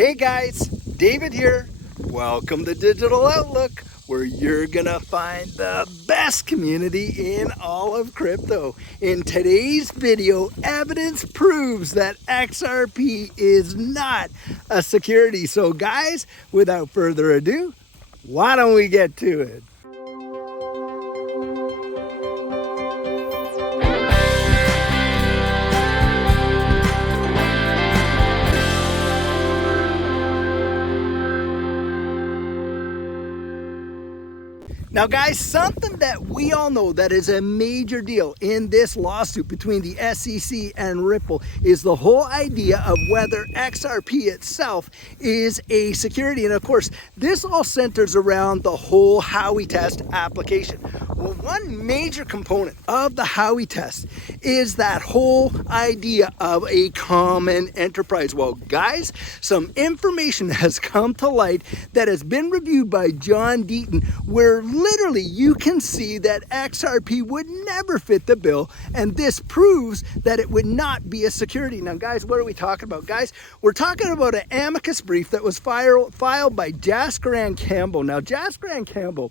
Hey guys, David here. Welcome to Digital Outlook, where you're gonna find the best community in all of crypto. In today's video, evidence proves that XRP is not a security. So guys, without further ado, why don't we get to it? Now guys, something that we all know that is a major deal in this lawsuit between the SEC and Ripple is the whole idea of whether XRP itself is a security. And of course, this all centers around the whole Howie test application. Well, one major component of the Howie test is that whole idea of a common enterprise. Well, guys, some information has come to light that has been reviewed by John Deaton, where literally you can see that XRP would never fit the bill, and this proves that it would not be a security. Now guys, what are we talking about? Guys, we're talking about an amicus brief that was filed by Jascaran Campbell. Now Jascaran Campbell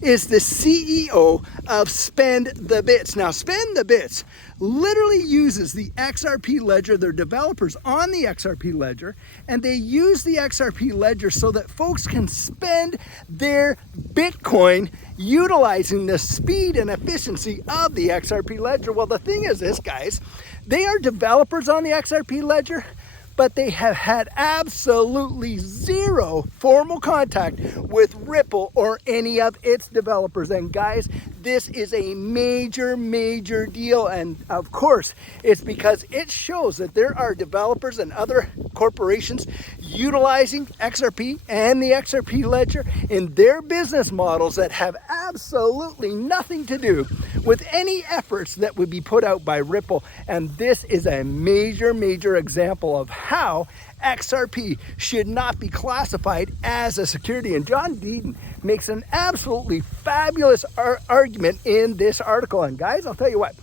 is the CEO of Spend the Bits. Now Spend the Bits literally uses the XRP ledger. They're developers on the XRP ledger, and they use the XRP ledger so that folks can spend their Bitcoin utilizing the speed and efficiency of the XRP ledger. Well, the thing is this, guys, they are developers on the XRP ledger, but they have had absolutely zero formal contact with Ripple or any of its developers. And guys, this is a major deal. And of course, it's because it shows that there are developers and other corporations utilizing XRP and the XRP ledger in their business models that have absolutely nothing to do with any efforts that would be put out by Ripple. And this is a major example of how XRP should not be classified as a security. And John Deaton makes an absolutely fabulous argument in this article. And guys, I'll tell you what,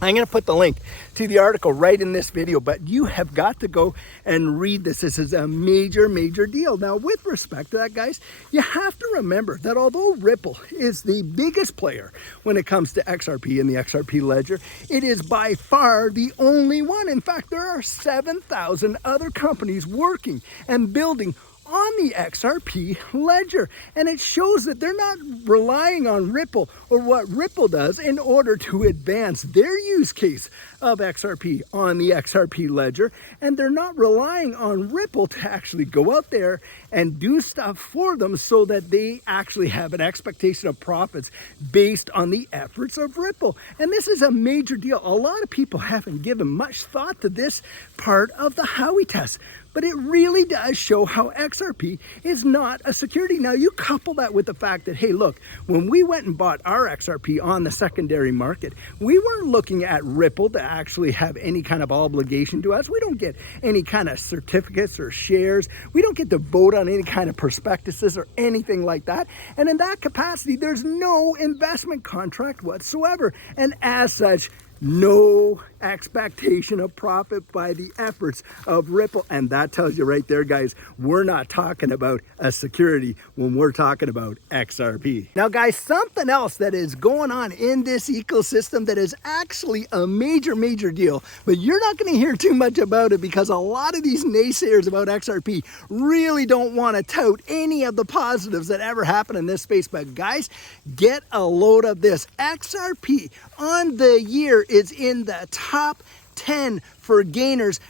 I'm going to put the link to the article right in this video, but you have got to go and read this. This is a major deal. Now, with respect to that, guys, you have to remember that although Ripple is the biggest player when it comes to XRP and the XRP ledger, it is by far the only one. In fact, there are 7,000 other companies working and building on the XRP ledger, and it shows that they're not relying on Ripple or what Ripple does in order to advance their use case of XRP on the XRP ledger, and they're not relying on Ripple to actually go out there and do stuff for them so that they actually have an expectation of profits based on the efforts of Ripple. And this is a major deal. A lot of people haven't given much thought to this part of the Howie test, but it really does show how XRP is not a security. Now, you couple that with the fact that, hey, look, when we went and bought our XRP on the secondary market, we weren't looking at Ripple to actually have any kind of obligation to us. We don't get any kind of certificates or shares. We don't get to vote on any kind of prospectuses or anything like that. And in that capacity, there's no investment contract whatsoever. And as such, no expectation of profit by the efforts of Ripple. And that tells you right there, guys, we're not talking about a security when we're talking about XRP. Now, guys, something else that is going on in this ecosystem that is actually a major deal, but you're not going to hear too much about it because a lot of these naysayers about XRP really don't want to tout any of the positives that ever happen in this space. But guys, get a load of this. XRP on the year is in the top 10 for gainers,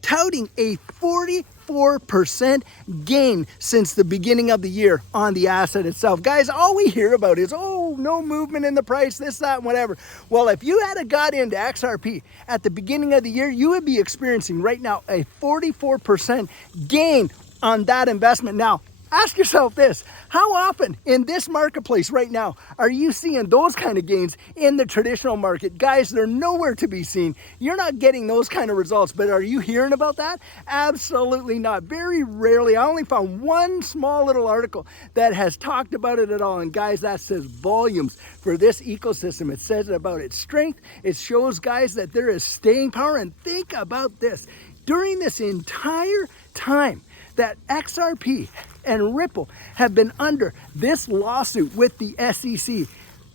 touting a 44% gain since the beginning of the year on the asset itself. Guys, all we hear about is, oh, no movement in the price, this, that, whatever. Well, if you had got into XRP at the beginning of the year, you would be experiencing right now a 44% gain on that investment. Now, ask yourself this, how often in this marketplace right now are you seeing those kind of gains in the traditional market? Guys, they're nowhere to be seen. You're not getting those kind of results, but are you hearing about that? Absolutely not. Very rarely. I only found one small little article that has talked about it at all. And guys, that says volumes for this ecosystem. It says about its strength. It shows, guys, that there is staying power. And think about this. During this entire time that XRP and Ripple have been under this lawsuit with the SEC.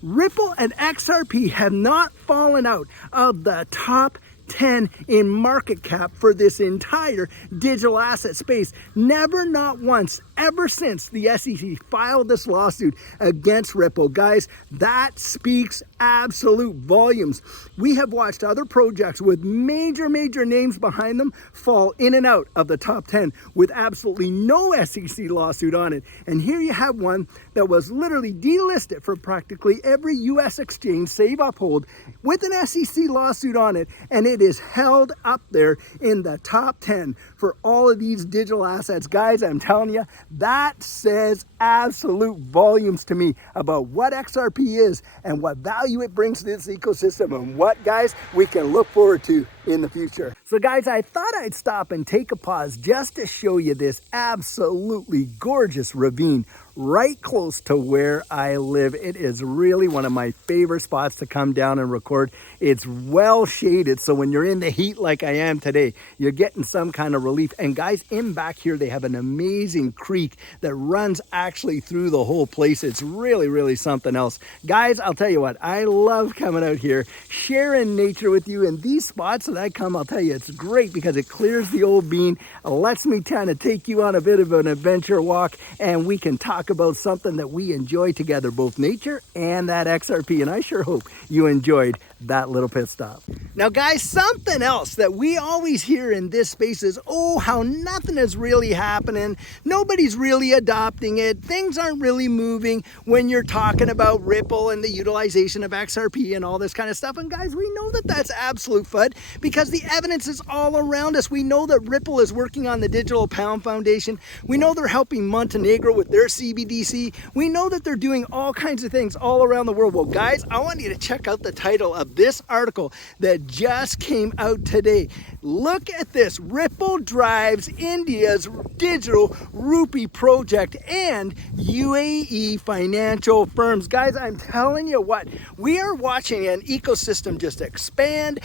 Ripple and XRP have not fallen out of the top 10 in market cap for this entire digital asset space. Never, not once, ever since the SEC filed this lawsuit against Ripple. Guys, that speaks absolute volumes. We have watched other projects with major names behind them fall in and out of the top 10 with absolutely no SEC lawsuit on it. And here you have one that was literally delisted for practically every US exchange, save Uphold, with an SEC lawsuit on it, and it is held up there in the top 10 for all of these digital assets. Guys, I'm telling you, that says absolute volumes to me about what XRP is and what value it brings to this ecosystem and what, guys, we can look forward to in the future. So guys, I thought I'd stop and take a pause just to show you this absolutely gorgeous ravine right close to where I live. It is really one of my favorite spots to come down and record. It's well shaded, so when you're in the heat like I am today, you're getting some kind of relief. And guys, in back here, they have an amazing creek that runs actually through the whole place. It's really something else. Guys, I'll tell you what, I love coming out here, sharing nature with you. And these spots that I come, I'll tell you, it's great because it clears the old bean, lets me kind of take you on a bit of an adventure walk, and we can talk about something that we enjoy together, both nature and that XRP. And I sure hope you enjoyed that little pit stop. Now guys, something else that we always hear in this space is, oh, how nothing is really happening. Nobody's really adopting it. Things aren't really moving when you're talking about Ripple and the utilization of XRP and all this kind of stuff. And guys, we know that that's absolute FUD because the evidence is all around us. We know that Ripple is working on the Digital Pound Foundation. We know they're helping Montenegro with their CBDC. We know that they're doing all kinds of things all around the world. Well, guys, I want you to check out the title of this article that just came out today. Look at this. Ripple drives India's digital rupee project and UAE financial firms. Guys, I'm telling you what, we are watching an ecosystem just expand,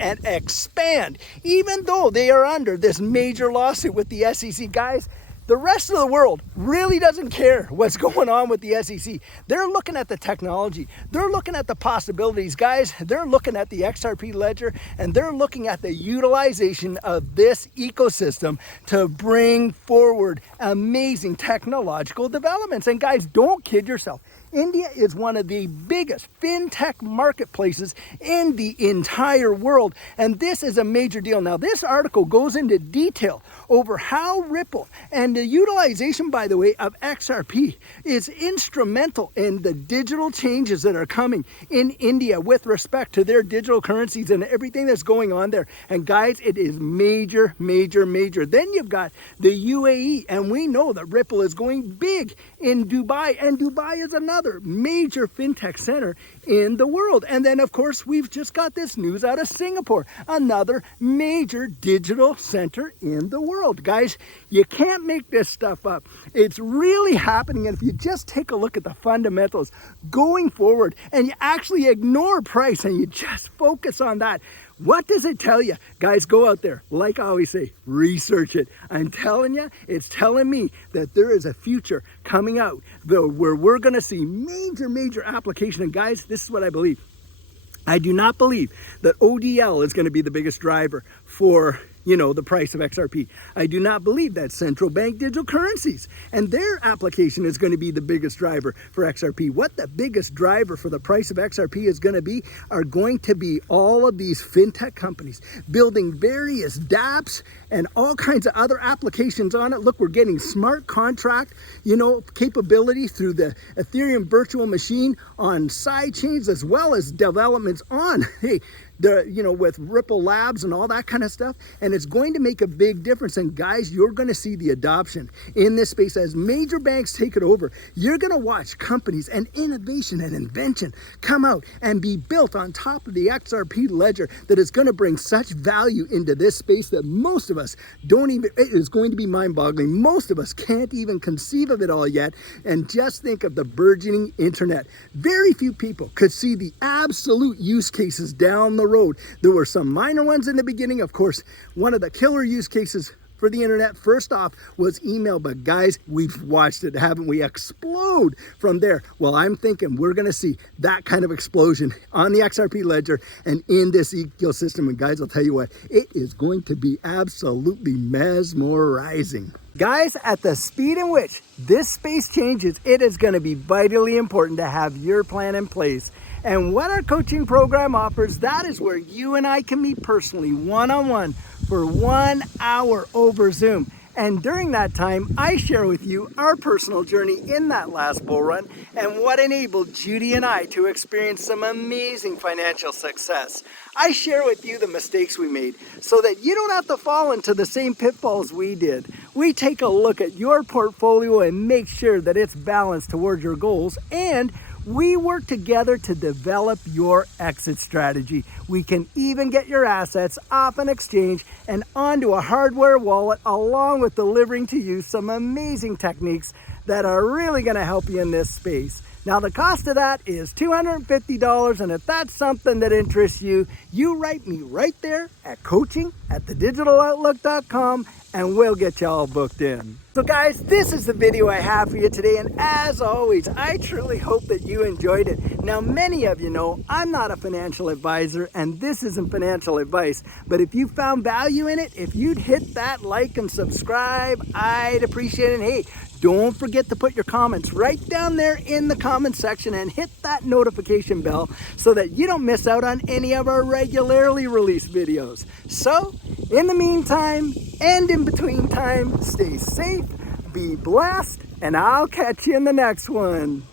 and expand, even though they are under this major lawsuit with the SEC. Guys, the rest of the world really doesn't care what's going on with the SEC. They're looking at the technology. They're looking at the possibilities. Guys, they're looking at the XRP ledger, and they're looking at the utilization of this ecosystem to bring forward amazing technological developments. And guys, don't kid yourself. India is one of the biggest fintech marketplaces in the entire world, and this is a major deal. Now, this article goes into detail over how Ripple and the utilization, by the way, of XRP is instrumental in the digital changes that are coming in India with respect to their digital currencies and everything that's going on there. And guys, it is major. Then you've got the UAE, and we know that Ripple is going big in Dubai, and Dubai is another major fintech center in the world. And then, of course, we've just got this news out of Singapore, another major digital center in the world. Guys, you can't make this stuff up. It's really happening. And if you just take a look at the fundamentals going forward and you actually ignore price and you just focus on that, what does it tell you? Guys, go out there. Like I always say, research it. I'm telling you, it's telling me that there is a future coming out though where we're going to see major application. And guys, this is what I believe. I do not believe that ODL is going to be the biggest driver for the price of XRP. I do not believe that central bank digital currencies and their application is going to be the biggest driver for XRP. What the biggest driver for the price of XRP is going to be are going to be all of these fintech companies building various dApps and all kinds of other applications on it. Look, we're getting smart contract, capability through the Ethereum virtual machine on side chains, as well as developments on, with Ripple Labs and all that kind of stuff. And it's going to make a big difference. And guys, you're going to see the adoption in this space as major banks take it over. You're going to watch companies and innovation and invention come out and be built on top of the XRP ledger that is going to bring such value into this space that most of us it is going to be mind-boggling. Most of us can't even conceive of it all yet. And just think of the burgeoning internet. Very few people could see the absolute use cases down the road. There were some minor ones in the beginning. Of course, one of the killer use cases for the internet. First off was email, but guys, we've watched it, haven't we, explode from there. Well, I'm thinking we're going to see that kind of explosion on the XRP ledger and in this ecosystem. And guys, I'll tell you what, it is going to be absolutely mesmerizing. Guys, at the speed in which this space changes, it is going to be vitally important to have your plan in place. And what our coaching program offers, that is where you and I can meet personally, one-on-one, for 1 hour over Zoom. And during that time, I share with you our personal journey in that last bull run and what enabled Judy and I to experience some amazing financial success. I share with you the mistakes we made so that you don't have to fall into the same pitfalls we did. We take a look at your portfolio and make sure that it's balanced towards your goals, and we work together to develop your exit strategy. We can even get your assets off an exchange and onto a hardware wallet, along with delivering to you some amazing techniques that are really going to help you in this space. Now, the cost of that is $250, and if that's something that interests you, you write me right there at coaching@thedigitaloutlook.com, and we'll get you all booked in. So guys, this is the video I have for you today, and as always, I truly hope that you enjoyed it. Now, many of you know I'm not a financial advisor, and this isn't financial advice, but if you found value in it, if you'd hit that like and subscribe, I'd appreciate it. And hey, don't forget to put your comments right down there in the comment section and hit that notification bell so that you don't miss out on any of our regularly released videos. So, in the meantime, and in between time, stay safe, be blessed, and I'll catch you in the next one.